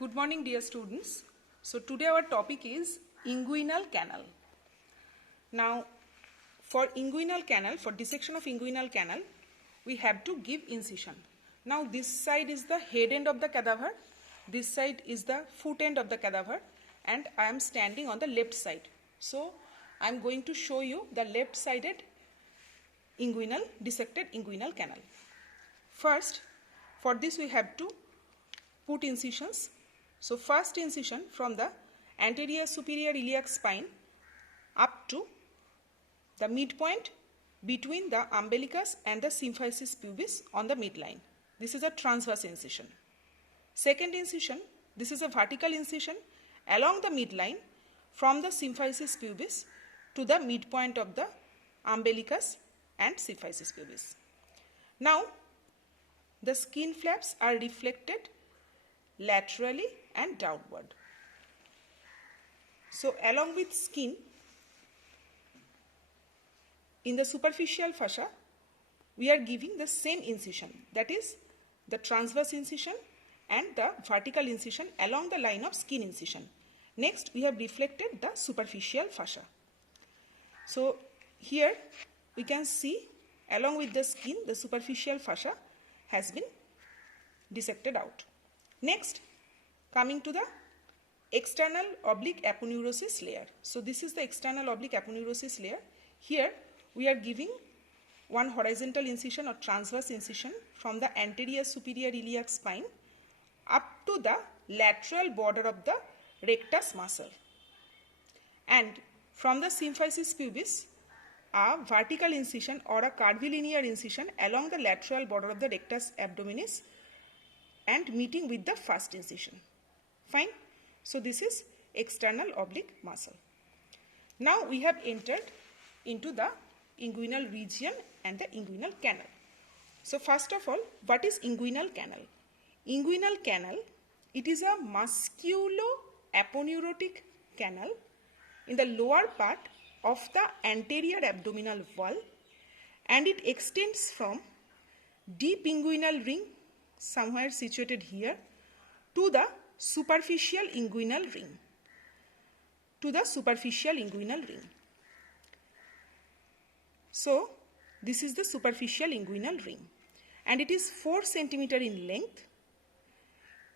Good morning, dear students. So today our topic is inguinal canal. Now for inguinal canal, for dissection of inguinal canal, we have to give incision. Now this side is the head end of the cadaver, this side is the foot end of the cadaver, and I am standing on the left side. So I am going to show you the left sided inguinal, dissected inguinal canal. First, for this we have to put incisions. So first incision from the anterior superior iliac spine up to the midpoint between the umbilicus and the symphysis pubis on the midline. This is a transverse incision. Second incision, this is a vertical incision along the midline from the symphysis pubis to the midpoint of the umbilicus and symphysis pubis. Now the skin flaps are reflected laterally and downward. So along with skin, in the superficial fascia, we are giving the same incision, that is the transverse incision and the vertical incision along the line of skin incision. Next, we have reflected the superficial fascia. So here we can see along with the skin, the superficial fascia has been dissected out. Next, coming to the external oblique aponeurosis layer. So this is the external oblique aponeurosis layer. Here we are giving one horizontal incision or transverse incision from the anterior superior iliac spine up to the lateral border of the rectus muscle, and from the symphysis pubis a vertical incision or a curvilinear incision along the lateral border of the rectus abdominis and meeting with the first incision. Fine. So this is external oblique muscle. Now we have entered into the inguinal region and the inguinal canal. So first of all, what is inguinal canal? Inguinal canal, it is a musculo-aponeurotic canal in the lower part of the anterior abdominal wall, and it extends from deep inguinal ring, somewhere situated here, to the superficial inguinal ring. So this is the superficial inguinal ring, and it is 4 cm in length.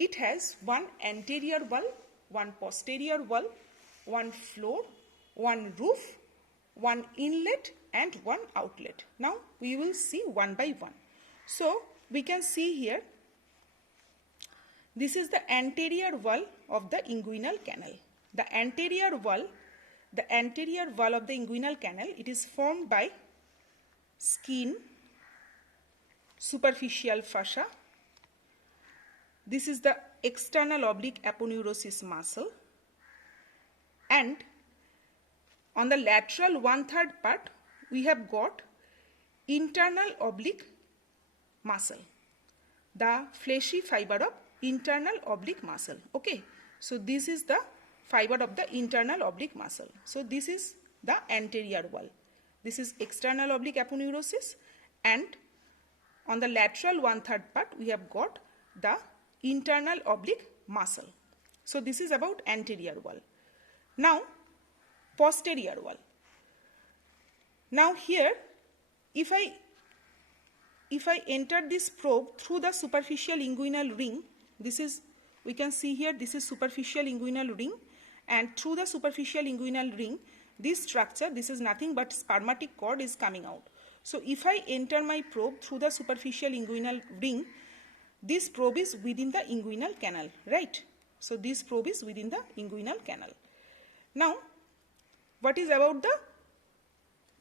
It has one anterior wall, one posterior wall, one floor, one roof, one inlet and one outlet. Now we will see one by one. So we can see here, this is the anterior wall of the inguinal canal. The anterior wall of the inguinal canal, it is formed by skin, superficial fascia. This is the external oblique aponeurosis muscle, and on the lateral 1/3 part we have got internal oblique muscle, the fleshy fiber of internal oblique muscle. Okay, so this is the fiber of the internal oblique muscle. So this is the anterior wall. This is external oblique aponeurosis, and on the lateral 1/3 part we have got the internal oblique muscle. So this is about anterior wall. Now posterior wall. Now here, if I enter this probe through the superficial inguinal ring, this is, we can see here, this is superficial inguinal ring, and through the superficial inguinal ring, this structure, this is nothing but spermatic cord is coming out. So if I enter my probe through the superficial inguinal ring, this probe is within the inguinal canal, right? So this probe is within the inguinal canal. Now what is about the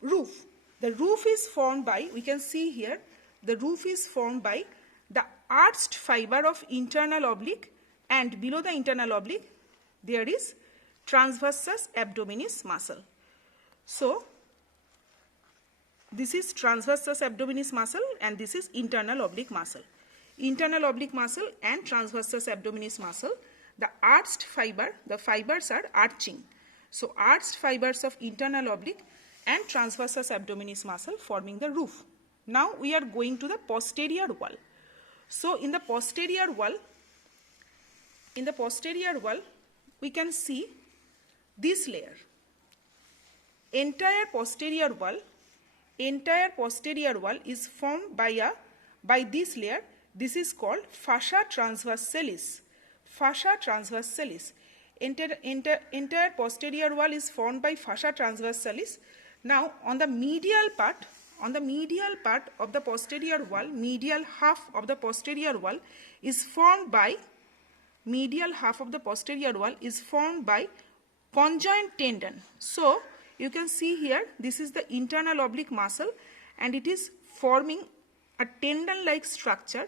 roof? The roof is formed by, we can see here, the roof is formed by the arched fiber of internal oblique, and below the internal oblique there is transversus abdominis muscle. So this is transversus abdominis muscle and this is internal oblique muscle. Internal oblique muscle and transversus abdominis muscle, the arched fiber, the fibers are arching. So arched fibers of internal oblique and transversus abdominis muscle forming the roof. Now we are going to the posterior wall. So in the posterior wall, in the posterior wall, we can see this layer. Entire posterior wall is formed by this layer. This is called fascia transversalis. Fascia transversalis. Entire posterior wall is formed by fascia transversalis. Now, on the medial part of the posterior wall, medial half of the posterior wall is formed by conjoint tendon. So, you can see here, this is the internal oblique muscle, and it is forming a tendon-like structure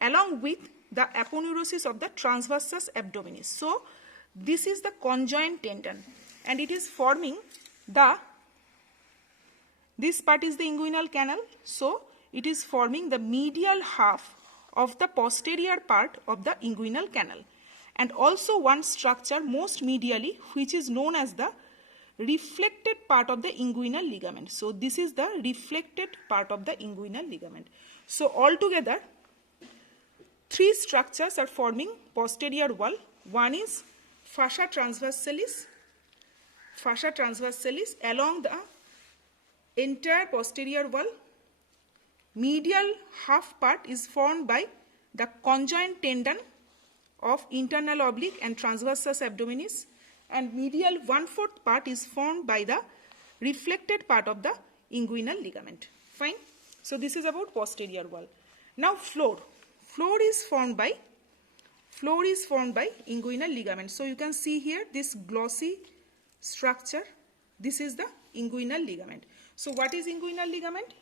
along with the aponeurosis of the transversus abdominis. So, this is the conjoint tendon, and it is forming this part is the inguinal canal. So, it is forming the medial half of the posterior part of the inguinal canal, and also one structure most medially, which is known as the reflected part of the inguinal ligament. So, this is the reflected part of the inguinal ligament. So, altogether, three structures are forming posterior wall. One is fascia transversalis along the entire posterior wall. Medial half part is formed by the conjoint tendon of internal oblique and transversus abdominis, and medial 1/4 part is formed by the reflected part of the inguinal ligament. Fine. So, this is about posterior wall. Now, floor is formed by inguinal ligament. So, you can see here this glossy structure. This is the inguinal ligament. So, what is inguinal ligament?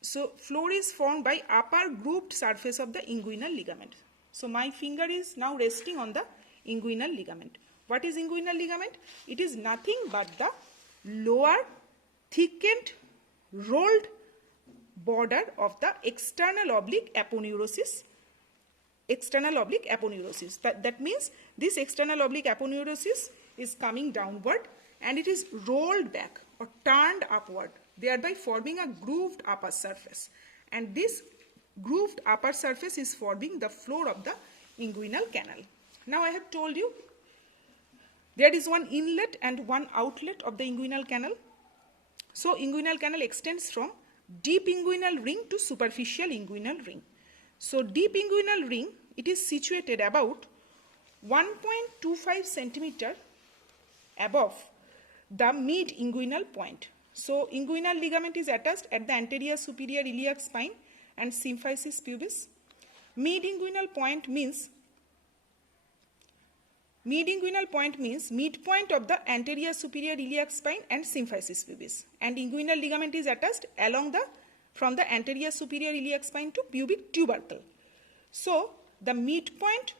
So, floor is formed by upper grooved surface of the inguinal ligament. So, my finger is now resting on the inguinal ligament. What is inguinal ligament? It is nothing but the lower thickened rolled border of the external oblique aponeurosis. That means this external oblique aponeurosis is coming downward, and it is rolled back or turned upward, thereby forming a grooved upper surface. And this grooved upper surface is forming the floor of the inguinal canal. Now, I have told you there is one inlet and one outlet of the inguinal canal. So, inguinal canal extends from deep inguinal ring to superficial inguinal ring. So, deep inguinal ring, it is situated about 1.25 centimeter above the mid-inguinal point. So, inguinal ligament is attached at the anterior superior iliac spine and symphysis pubis. Mid-inguinal point means midpoint of the anterior superior iliac spine and symphysis pubis, and inguinal ligament is attached from the anterior superior iliac spine to pubic tubercle. So, the midpoint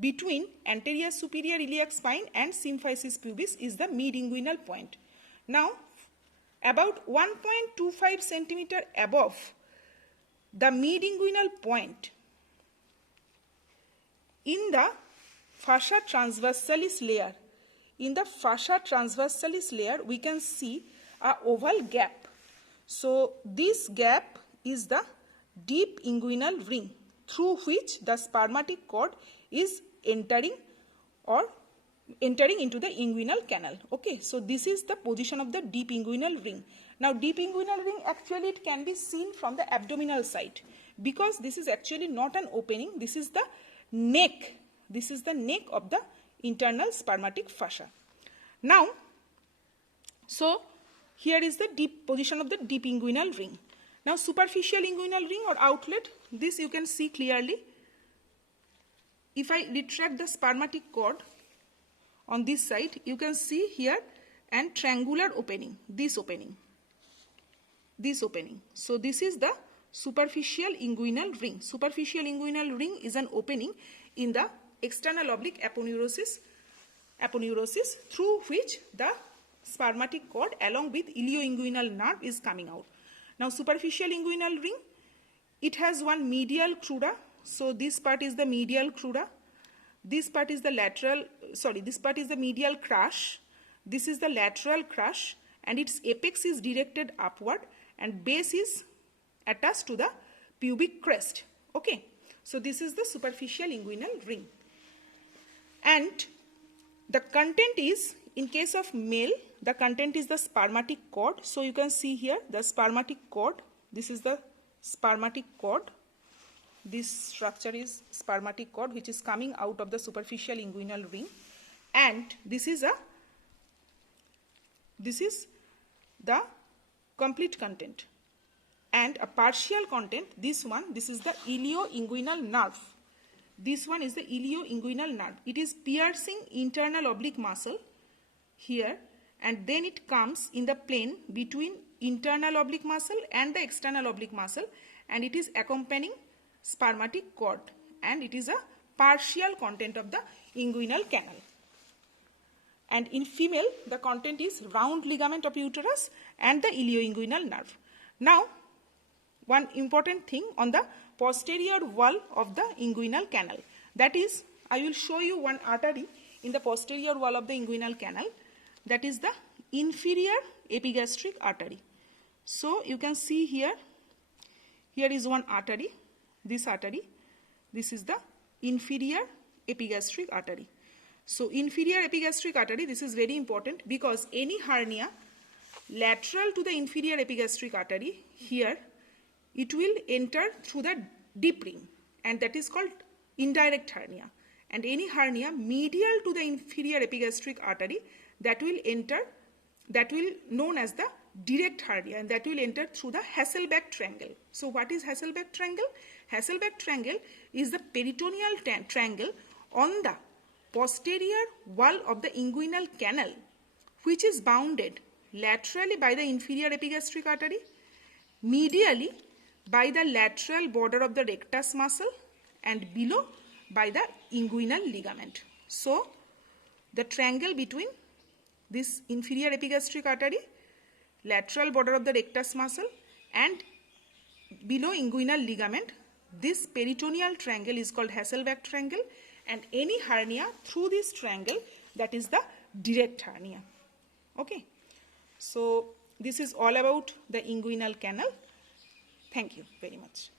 between anterior superior iliac spine and symphysis pubis is the mid-inguinal point. Now, about 1.25 centimeter above the mid-inguinal point, in the fascia transversalis layer, we can see a oval gap. So, this gap is the deep inguinal ring through which the spermatic cord is entering into the inguinal canal. Okay, so this is the position of the deep inguinal ring. Now, deep inguinal ring, actually it can be seen from the abdominal side, because this is actually not an opening. This is the neck. This is the neck of the internal spermatic fascia. Now, so here is the deep position of the deep inguinal ring. Now, superficial inguinal ring or outlet, this you can see clearly. If I retract the spermatic cord on this side, you can see here an triangular opening, this opening. So, this is the superficial inguinal ring. Superficial inguinal ring is an opening in the external oblique aponeurosis through which the spermatic cord along with ilioinguinal nerve is coming out. Now, superficial inguinal ring, it has one medial crura. So, this part is the medial crura. This part is the medial crush. This is the lateral crush, and its apex is directed upward and base is attached to the pubic crest. Okay. So this is the superficial inguinal ring. And the content is, in case of male, the content is the spermatic cord. So you can see here the spermatic cord. This is the spermatic cord. This structure is spermatic cord, which is coming out of the superficial inguinal ring. And this is the complete content. And a partial content, this is the ilioinguinal nerve. This one is the ilioinguinal nerve. It is piercing internal oblique muscle here, and then it comes in the plane between internal oblique muscle and the external oblique muscle, and it is accompanying spermatic cord, and it is a partial content of the inguinal canal. And in female, the content is round ligament of uterus and the ilioinguinal nerve. Now, one important thing on the posterior wall of the inguinal canal. That is, I will show you one artery in the posterior wall of the inguinal canal. That is the inferior epigastric artery. So you can see here is one artery, this artery. This is the inferior epigastric artery. So inferior epigastric artery, this is very important because any hernia lateral to the inferior epigastric artery, here it will enter through the deep ring, and that is called indirect hernia. And any hernia medial to the inferior epigastric artery, that will known as the direct hernia, and that will enter through the Hasselbeck triangle. So what is Hasselbeck triangle? Hasselbeck triangle is the peritoneal triangle on the posterior wall of the inguinal canal, which is bounded laterally by the inferior epigastric artery, medially by the lateral border of the rectus muscle, and below by the inguinal ligament. So the triangle between this inferior epigastric artery, lateral border of the rectus muscle, and below inguinal ligament, this peritoneal triangle is called Hasselbeck triangle, and any hernia through this triangle, that is the direct hernia. Okay. So this is all about the inguinal canal. Thank you very much.